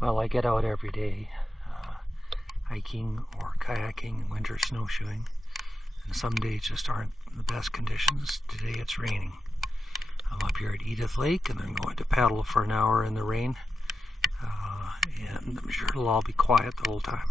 Well, I get out every day, hiking or kayaking, winter snowshoeing, and some days just aren't the best conditions. Today it's raining. I'm up here at Edith Lake and I'm going to paddle for an hour in the rain, and I'm sure it'll all be quiet the whole time.